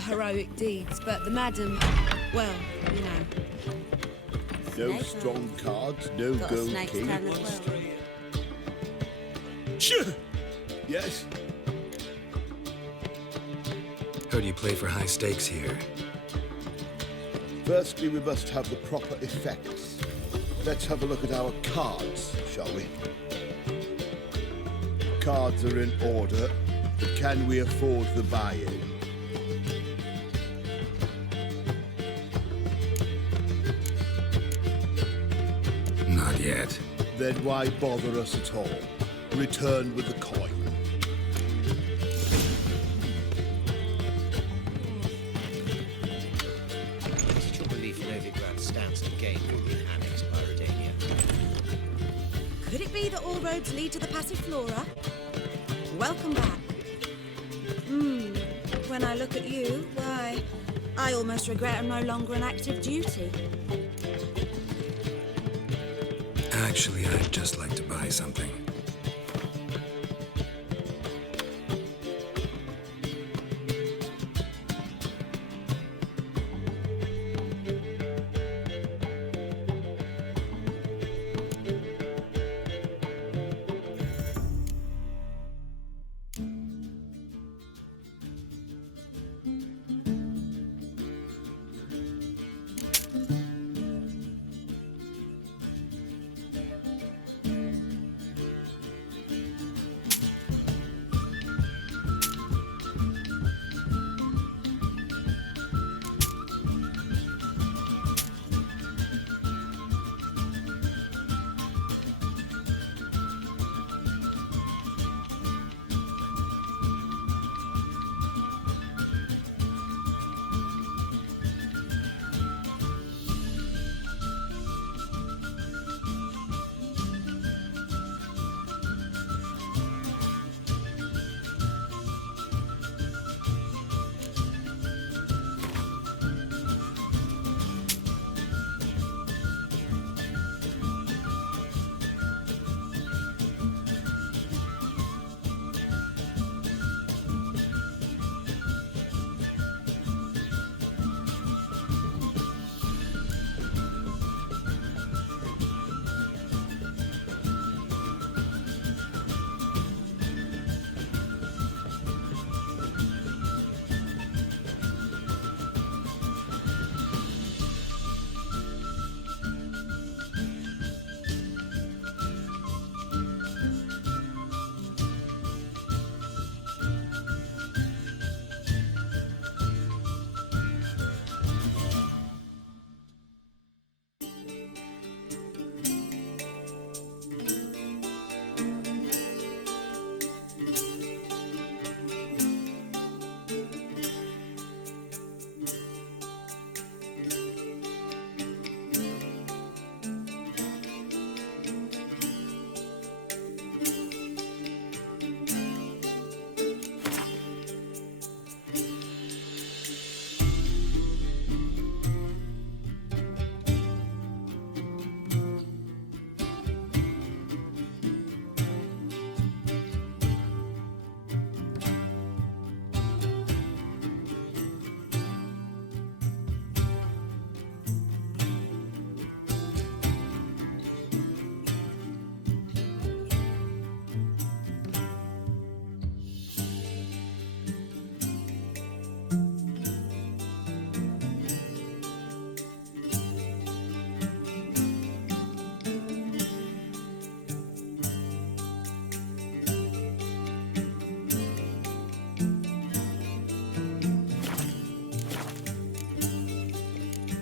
heroic deeds, but the madam, well, you know. No strong cards, no Got a gold snake's king. tongue as well. Sure. Yes. Heard you play for high stakes here. Firstly, we must have the proper effects. Let's have a look at our cards, shall we? Cards are in order, but can we afford the buy-in? Not yet. Then why bother us at all? Return with the coin. Is it your belief Novigrad stands to gain from being annexed by Redania? Could it be that all roads lead to the Passiflora? Welcome back. When I look at you, why, I almost regret I'm no longer in active duty. Actually, I'd just like to buy something.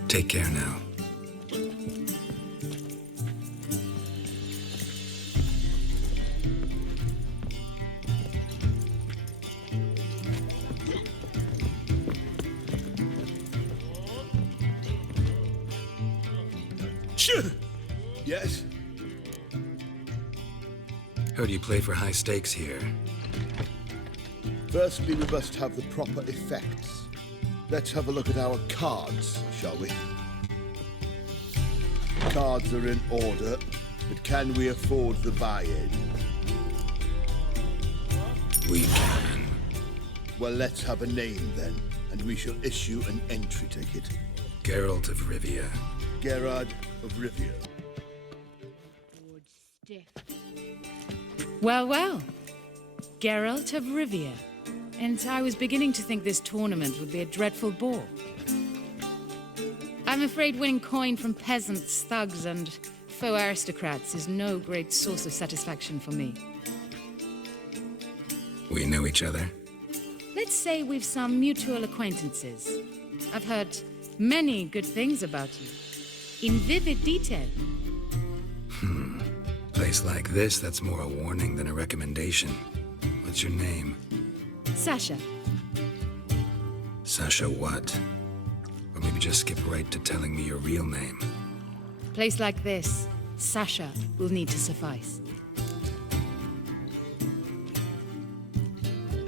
Take care now. Sure. Yes. Heard you play for high stakes here. Firstly, we must have the proper effects. Let's have a look at our cards, shall we? Cards are in order, but can we afford the buy-in? We can. Well, let's have a name then. and we shall issue an entry ticket. Geralt of Rivia. Gerard of Rivia. Well, well. Geralt of Rivia. And I was beginning to think this tournament would be a dreadful bore. I'm afraid winning coin from peasants, thugs, and faux aristocrats is no great source of satisfaction for me. We know each other. Let's say we've some mutual acquaintances. I've heard many good things about you. In vivid detail. Place like this, that's more a warning than a recommendation. What's your name? Sasha. Sasha what? Or maybe just skip right to telling me your real name. Place like this, Sasha will need to suffice.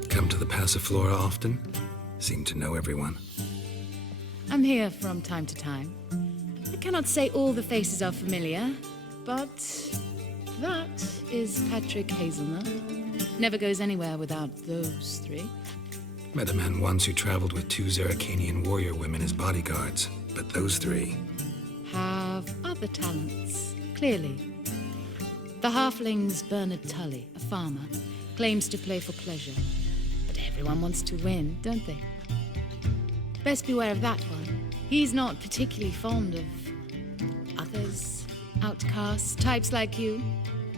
Come to the Passiflora often? Seem to know everyone. I'm here from time to time. I cannot say all the faces are familiar, but that is Patrick Hazelnut. Never goes anywhere without those three. Met a man once who traveled with 2 Zerrikanian warrior women as bodyguards, but those 3... Have other talents, clearly. The halfling's Bernard Tully, a farmer, claims to play for pleasure. But everyone wants to win, don't they? Best beware of that one. He's not particularly fond of others, outcasts, types like you.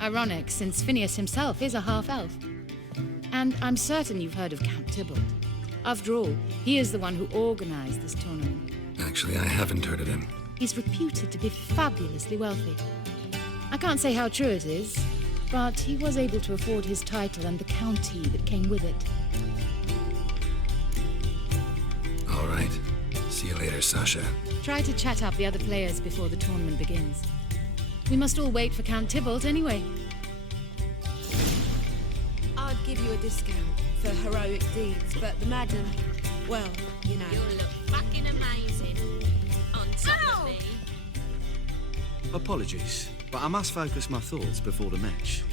Ironic, since Phineas himself is a half-elf. And I'm certain you've heard of Count Tybalt. After all, he is the one who organized this tournament. Actually, I haven't heard of him. He's reputed to be fabulously wealthy. I can't say how true it is, but he was able to afford his title and the county that came with it. All right. See you later, Sasha. Try to chat up the other players before the tournament begins. We must all wait for Count Tybalt anyway. I'd give you a discount for heroic deeds, but the madam, well, you know. You'll look fucking amazing on top of me. Apologies, but I must focus my thoughts before the match.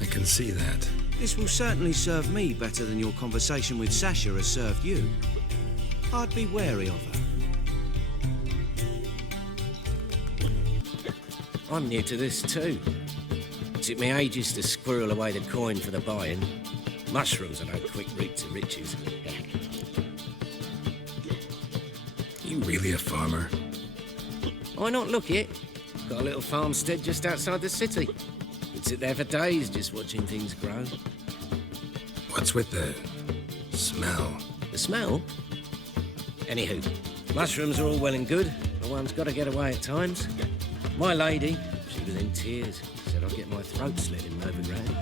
I can see that. This will certainly serve me better than your conversation with Sasha has served you. I'd be wary of her. I'm new to this too. Took me ages to squirrel away the coin for the buy-in. Mushrooms are no quick route to riches. You really a farmer? Why not look it? Got a little farmstead just outside the city. Could sit there for days just watching things grow. What's with the smell? The smell? Anywho, mushrooms are all well and good, but one's got to get away at times. My lady, she was in tears, said I'd get my throat slit in moving round.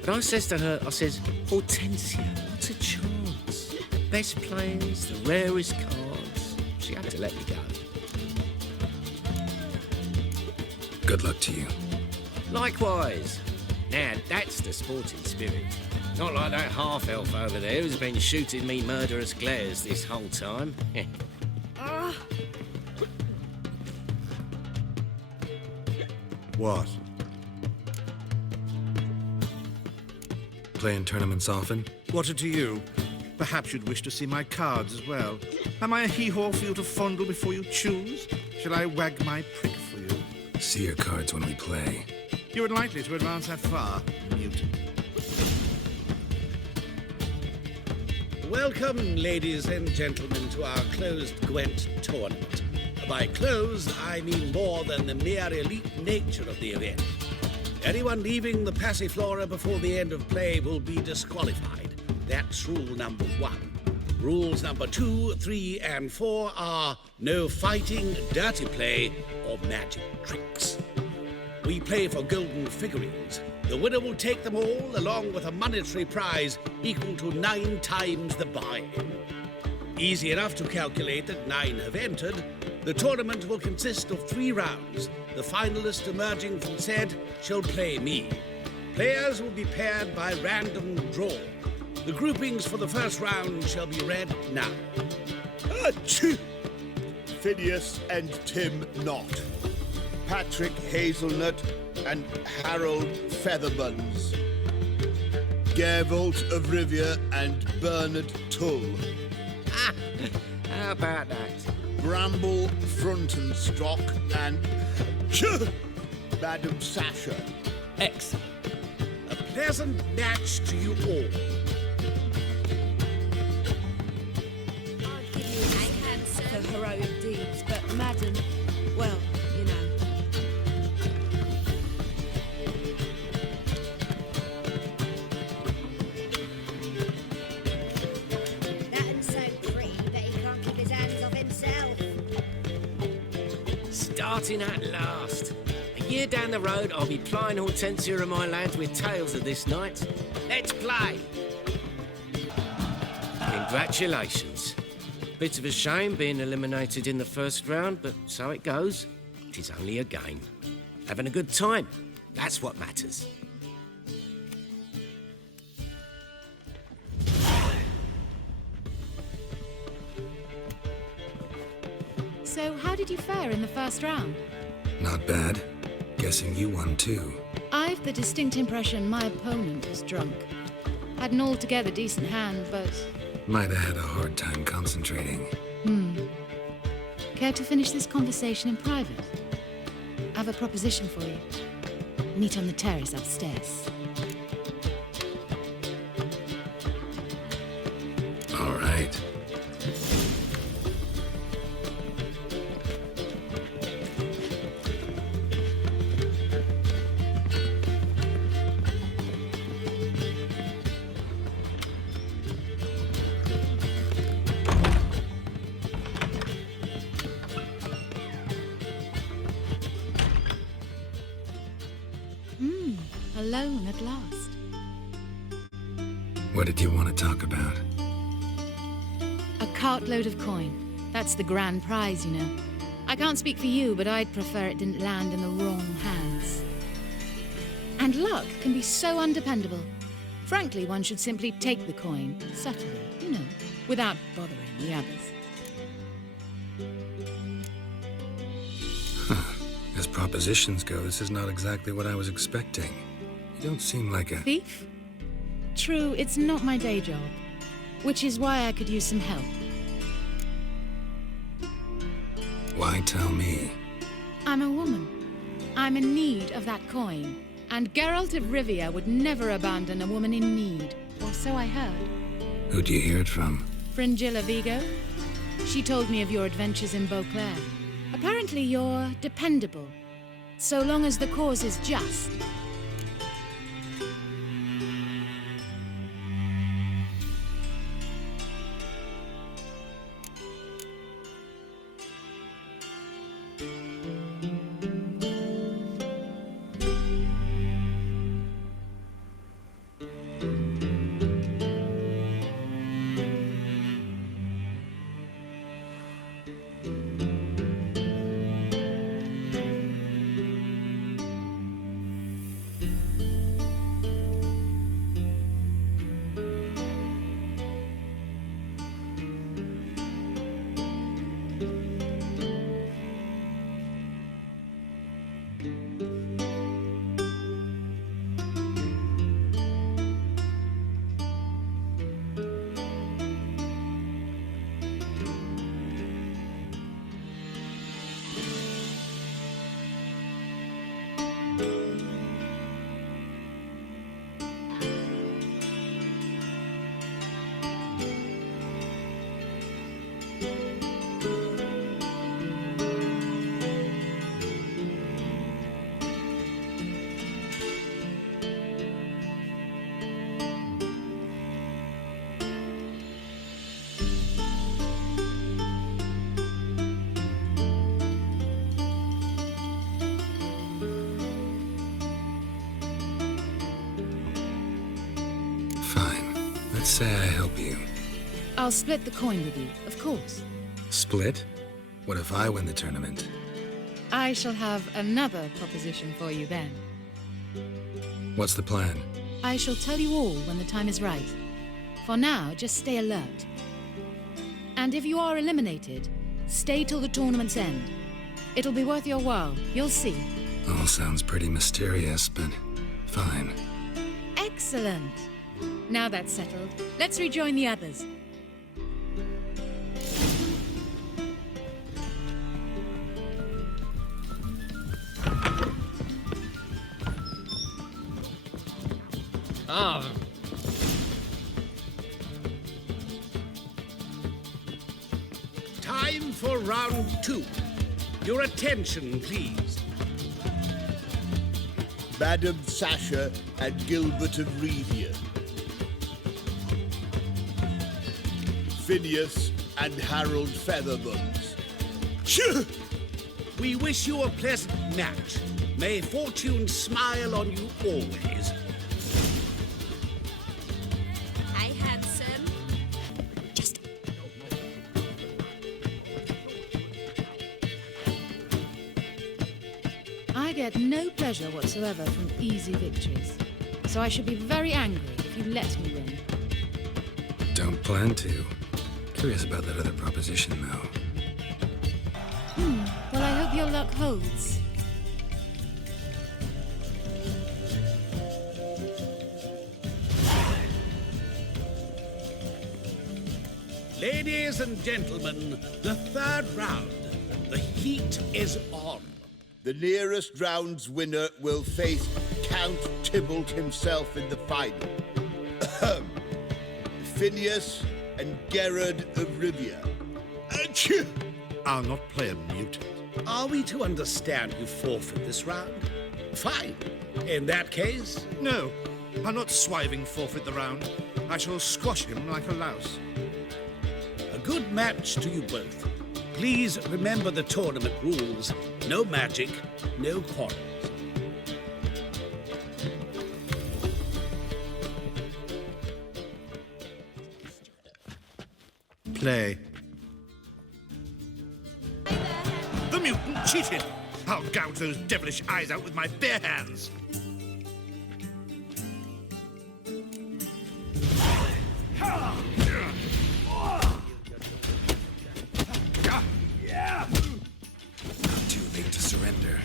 But I says to her, I says, Hortensia, what's a chance? Best players, the rarest cards. She had to let me go. Good luck to you. Likewise. Now, that's the sporting spirit. Not like that half-elf over there who's been shooting me murderous glares this whole time. What? Playing tournaments often? What to you? Perhaps you'd wish to see my cards as well. Am I a hee-haw for you to fondle before you choose? Shall I wag my prick for you? See your cards when we play. You would likely to advance that far, mutant. Welcome, ladies and gentlemen, to our closed Gwent tournament. By closed, I mean more than the mere elite nature of the event. Anyone leaving the Passiflora before the end of play will be disqualified. That's rule number 1. Rules number 2, 3, and 4 are no fighting, dirty play, or magic tricks. We play for golden figurines. The winner will take them all, along with a monetary prize equal to 9 times the buy-in. Easy enough to calculate that 9 have entered. The tournament will consist of 3 rounds. The finalist emerging from said shall play me. Players will be paired by random draw. The groupings for the first round shall be read now. Achoo! Phineas and Tim Knott. Patrick Hazelnut, and Harold Featherbuns. Gervalt of Rivia and Bernard Tull. How about that? Bramble Frontenstock and Madam Sasha. Excellent. A pleasant match to you all. I'll give you a hand, sir. For heroic deeds, but madam, well, you know. That so pretty that he can't keep his hands off himself. Starting at last. A year down the road, I'll be plying Hortensia and my lads with tales of this night. Let's play! Congratulations. Bit of a shame being eliminated in the first round, but so it goes. It is only a game. Having a good time. That's what matters. So, how did you fare in the first round? Not bad. Guessing you won too. I've the distinct impression my opponent was drunk. Had an altogether decent hand, but... Might have had a hard time concentrating. Care to finish this conversation in private? I have a proposition for you. Meet on the terrace upstairs. All right. Alone at last. What did you want to talk about? A cartload of coin. That's the grand prize, you know. I can't speak for you, but I'd prefer it didn't land in the wrong hands. And luck can be so undependable. Frankly, one should simply take the coin, subtly, you know, without bothering the others. As propositions go, this is not exactly what I was expecting. You don't seem like a... Thief? True, it's not my day job, which is why I could use some help. Why tell me? I'm a woman. I'm in need of that coin, and Geralt of Rivia would never abandon a woman in need, or so I heard. Who'd you hear it from? Fringilla Vigo? She told me of your adventures in Beauclair. Apparently you're dependable, so long as the cause is just. Let's say I help you. I'll split the coin with you, of course. Split? What if I win the tournament? I shall have another proposition for you then. What's the plan? I shall tell you all when the time is right. For now, just stay alert. And if you are eliminated, stay till the tournament's end. It'll be worth your while, you'll see. All sounds pretty mysterious, but fine. Excellent. Now that's settled, let's rejoin the others. Time for round 2. Your attention, please. Madam Sasha and Gilbert of Revia. Phineas and Harold Featherbones. Phew! We wish you a pleasant match. May fortune smile on you always. Hi, handsome. I get no pleasure whatsoever from easy victories, so I should be very angry if you let me win. Don't plan to. Curious about that other proposition, though. Well, I hope your luck holds. Ladies and gentlemen, the 3rd round. The heat is on. The nearest round's winner will face Count Tybalt himself in the final. Phineas and Gerard of Rivia. Achoo! I'll not play a mutant. Are we to understand you forfeit this round? Fine. In that case, No, I'll not swiving forfeit the round. I shall squash him like a louse. a good match to you both. Please remember the tournament rules. No magic, no quarrels. Play. The mutant cheated! I'll gouge those devilish eyes out with my bare hands. Too late to surrender.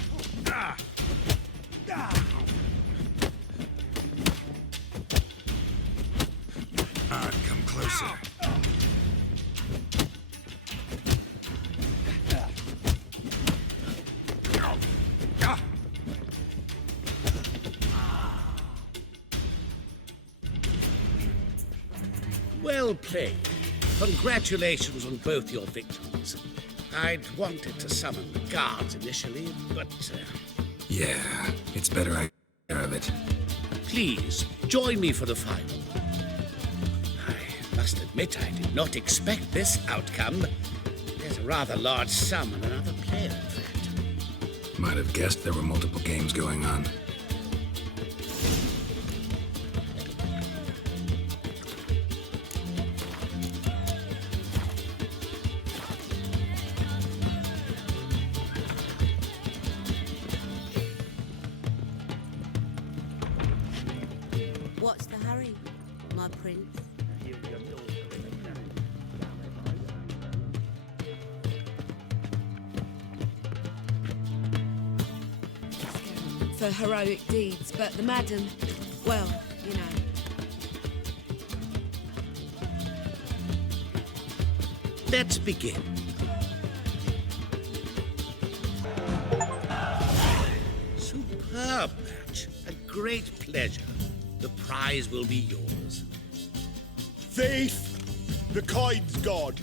Come closer. Well played. Congratulations on both your victories. I'd wanted to summon the guards initially, but Yeah, it's better I take care of it. please join me for the final. I must admit I did not expect this outcome. There's a rather large sum and another player, in fact. Might have guessed there were multiple games going on. What's the hurry, my prince? For heroic deeds, but the madam, well, you know. Let's begin. Superb match. A great pleasure. The prize will be yours. Thief! The coin's gone.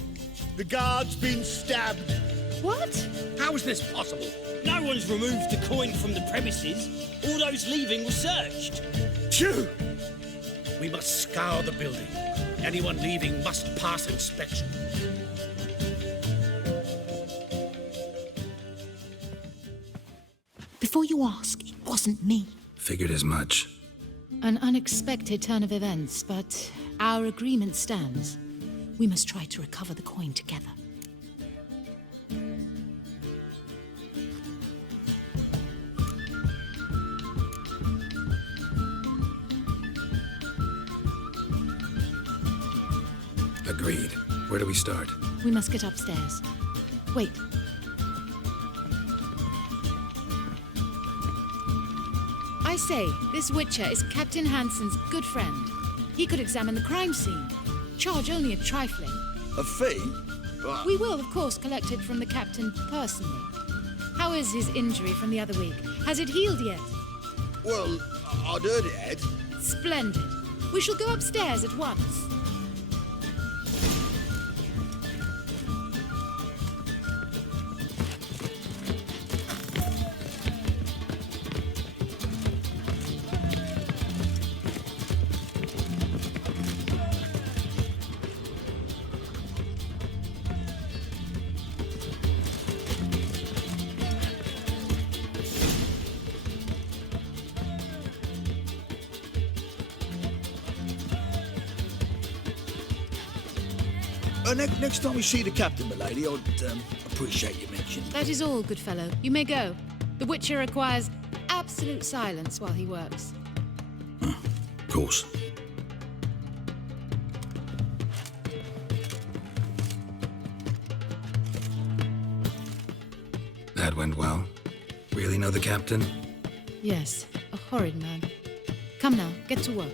The guard's been stabbed. What? How is this possible? No one's removed the coin from the premises. All those leaving were searched. Phew! We must scour the building. Anyone leaving must pass inspection. Before you ask, it wasn't me. Figured as much. An unexpected turn of events, but our agreement stands. We must try to recover the coin together. Agreed. Where do we start? We must get upstairs. Wait. I say, this Witcher is Captain Hansen's good friend. He could examine the crime scene. Charge only a trifling. A fee? We will, of course, collect it from the captain personally. How is his injury from the other week? Has it healed yet? Well, I'd heard it had. Splendid. We shall go upstairs at once. Next time we see the captain, milady, I'd appreciate your mention. That is all, good fellow. You may go. The Witcher requires absolute silence while he works. Of course. That went well. Really know the captain? Yes, a horrid man. Come now, get to work.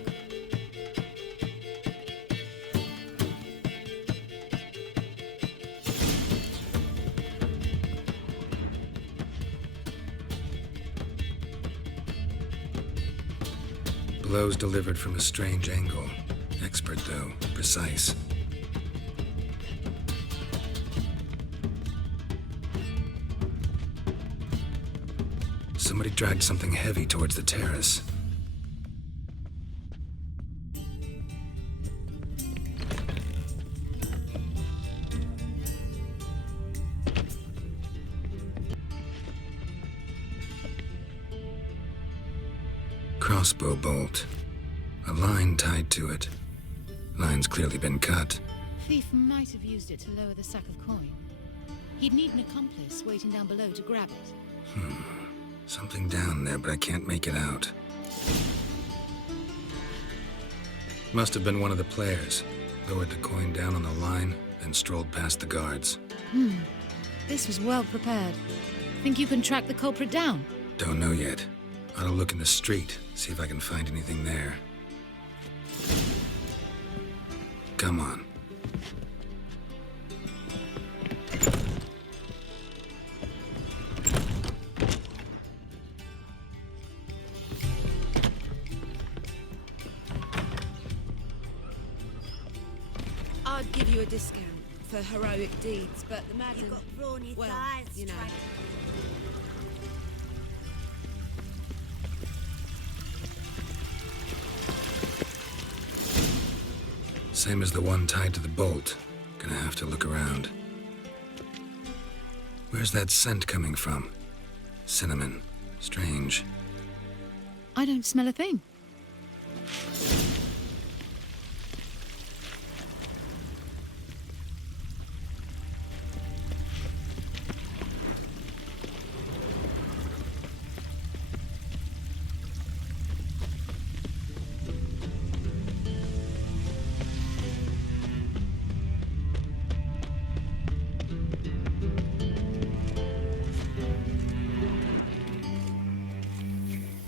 Blows delivered from a strange angle. Expert, though. Precise. Somebody dragged something heavy towards the terrace. Crossbow bolt. A line tied to it. Line's clearly been cut. Thief might have used it to lower the sack of coin. He'd need an accomplice waiting down below to grab it. Something down there, but I can't make it out. Must have been one of the players. Lowered the coin down on the line, then strolled past the guards. This was well prepared. Think you can track the culprit down? Don't know yet. Ought to look in the street, see if I can find anything there. Come on. I'd give you a discount for heroic deeds, but the madam... You've got brawny well, thighs, you know. Trevor. Same as the one tied to the bolt. Gonna have to look around. Where's that scent coming from? Cinnamon. Strange. I don't smell a thing.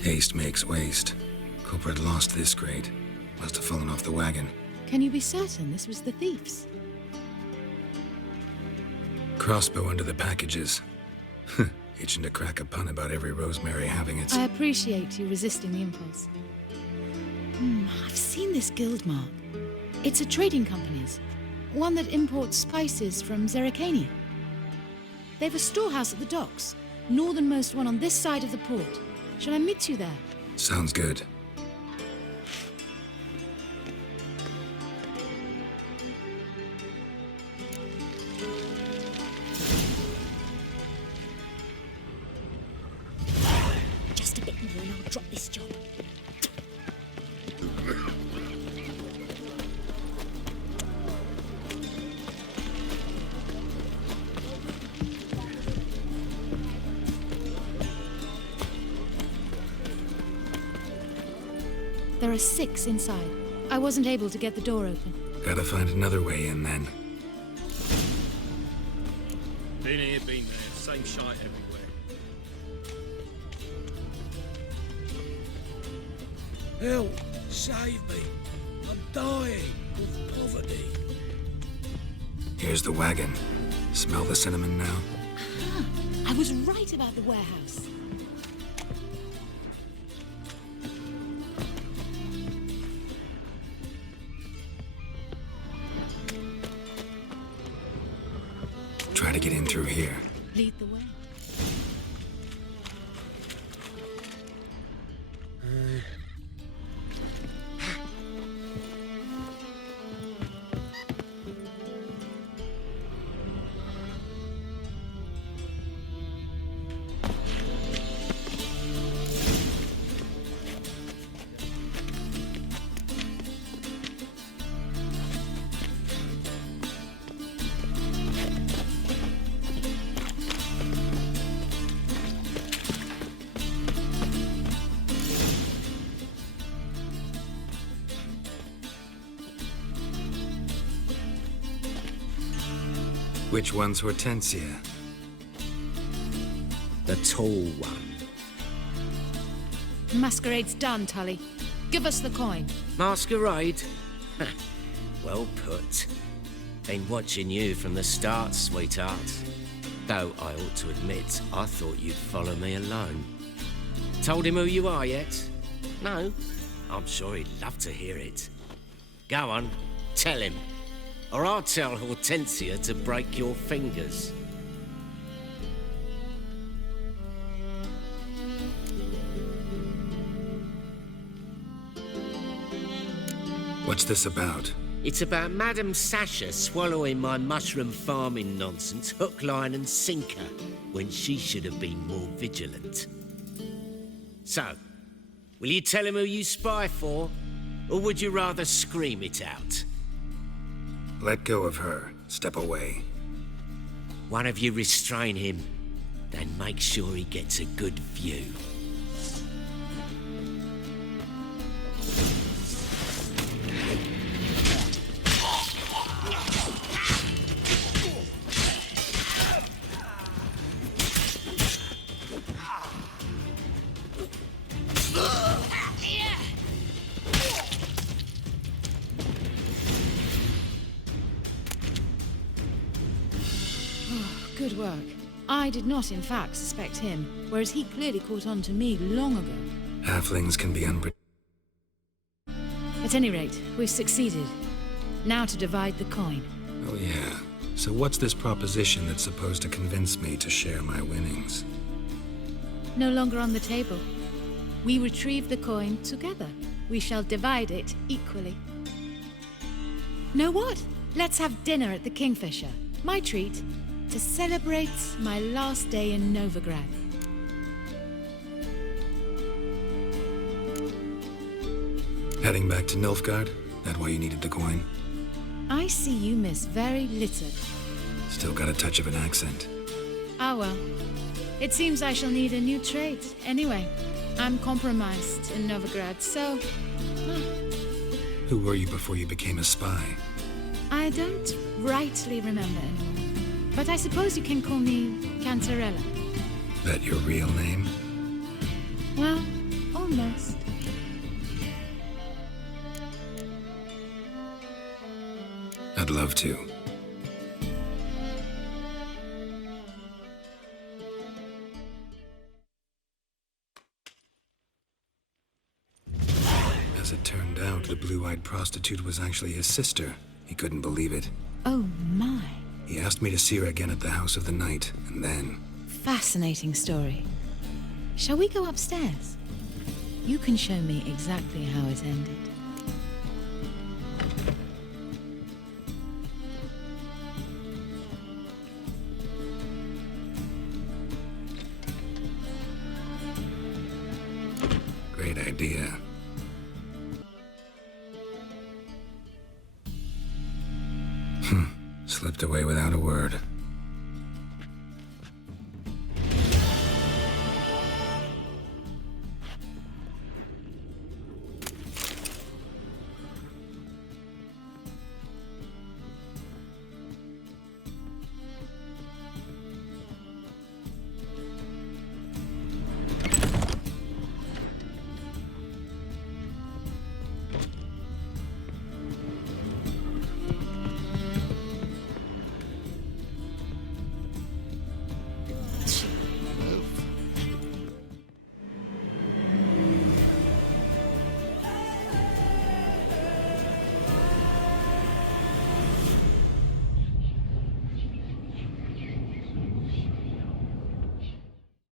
Haste makes waste. Culprit lost this grate. Must have fallen off the wagon. Can you be certain this was the thief's? Crossbow under the packages. Itching to crack a pun about every rosemary having its... I appreciate you resisting the impulse. I've seen this guild mark. It's a trading company's. One that imports spices from Zerrikania. They've a storehouse at the docks. Northernmost one on this side of the port. Shall I meet you there? Sounds good. Just a bit more and I'll drop this job. There are 6 inside. I wasn't able to get the door open. Gotta find another way in then. Been here, been there. Same shite everywhere. Help! Save me! I'm dying of poverty. Here's the wagon. Smell the cinnamon now? Ah, I was right about the warehouse. Try to get in through here. Lead the way. Which one's Hortensia? The tall one. Masquerade's done, Tully. Give us the coin. Masquerade? Well put. Been watching you from the start, sweetheart. Though I ought to admit, I thought you'd follow me alone. Told him who you are yet? No? I'm sure he'd love to hear it. Go on, tell him. Or I'll tell Hortensia to break your fingers. What's this about? It's about Madame Sasha swallowing my mushroom farming nonsense hook, line and sinker when she should have been more vigilant. So, will you tell him who you spy for? Or would you rather scream it out? Let go of her. Step away. One of you restrain him, then make sure he gets a good view. Good work. I did not, in fact, suspect him, whereas he clearly caught on to me long ago. Halflings can be unpredictable. At any rate, we've succeeded. Now to divide the coin. Oh yeah. So what's this proposition that's supposed to convince me to share my winnings? No longer on the table. We retrieve the coin together. We shall divide it equally. Know what? Let's have dinner at the Kingfisher. My treat. To celebrate my last day in Novigrad. Heading back to Nilfgaard? That why you needed the coin? I see you miss very little. Still got a touch of an accent. Ah well. It seems I shall need a new trade. Anyway, I'm compromised in Novigrad, so... Who were you before you became a spy? I don't rightly remember anymore. But I suppose you can call me Cantarella. That your real name? Well, almost. I'd love to. As it turned out, the blue-eyed prostitute was actually his sister. He couldn't believe it. Oh my. He asked me to see her again at the House of the Night, and then... Fascinating story. Shall we go upstairs? You can show me exactly how it ended. Great idea. Slipped away without a word.